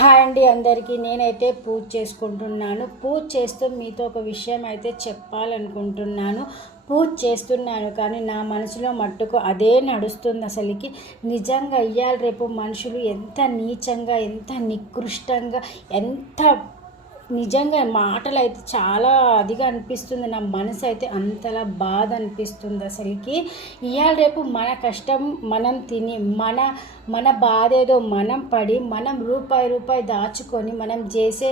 Hi అండి అందరికీ. నేనైతే పూజ చేసుకుంటున్నాను. పూజ చేస్తూ మీతో ఒక విషయం అయితే చెప్పాలనుకుంటున్నాను. పూజ చేస్తున్నాను కానీ నా మనసులో మట్టుకు అదే నడుస్తుంది అసలుకి. నిజంగా ఇయ్యాలి రేపు మనుషులు ఎంత నీచంగా ఎంత నికృష్టంగా ఎంత నిజంగా మాటలు అయితే చాలా అదిగా అనిపిస్తుంది. నా మనసు అయితే అంతలా బాధ అనిపిస్తుంది అసలుకి. ఇవాళ రేపు మన కష్టం మనం తిని మన మన బాధ ఏదో మనం పడి మనం రూపాయి రూపాయి దాచుకొని మనం చేసే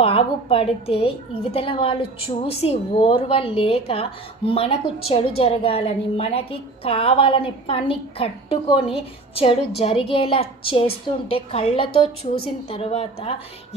బాగుపడితే ఇవతల వాళ్ళు చూసి ఓర్వ లేక మనకు చెడు జరగాలని మనకి కావాలని పని కట్టుకొని చెడు జరిగేలా చేస్తుంటే కళ్ళతో చూసిన తర్వాత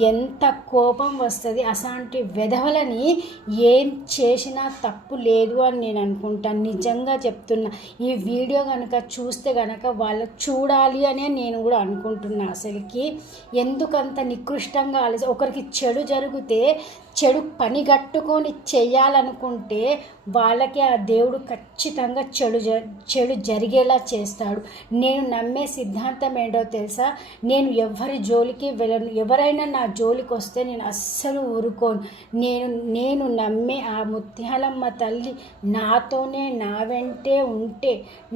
ఎంత కోపం వస్తుంది అసంటి వెధవలని ఏం చేసినా తప్పు లేదు అని నేను అనుకుంటాను. నిజంగా చెప్తున్నా ఈ వీడియో కనుక చూస్తే కనుక వాళ్ళు చూడాలి అనే నేను కూడా అనుకుంటున్నా అసలుకి. ఎందుకంత నికృష్టంగా ఆలోచి ఒకరికి చెడు జరిగితే చెడు పని గట్టుకొని చేయాలనుకుంటే వాళ్ళకి ఆ దేవుడు ఖచ్చితంగా చెడు జ చెడు జరిగేలా చేస్తాడు. నేను నమ్మే సిద్ధాంతం ఏంటో తెలుసా? నేను ఎవరి జోలికి వెళ్ళను ఎవరైనా నా జోలికి వస్తే నేను అస్సలు ఊరుకోను. నేను నేను నమ్మే ఆ ముత్యాలమ్మ తల్లి నాతోనే నా వెంటే ఉంటే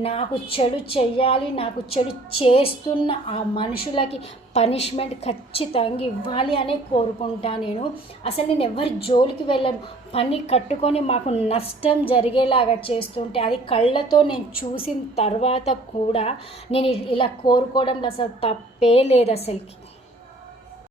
నాకు చెడు చెయ్యాలి నాకు చెడు చేస్తున్న ఆ మనుషులకి పనిష్మెంట్ ఖచ్చితంగా ఇవ్వాలి అనే కోరుకుంటా నేను. అసలు నేను ఎవరి జోలికి వెళ్ళను. పని కట్టుకొని మాకు నష్టం జరిగేలాగా చేస్తుంటే అది కళ్ళతో నేను చూసిన తర్వాత కూడా నేను ఇలా కోరుకోవడంలో అసలు తప్పే లేదు అసలుకి.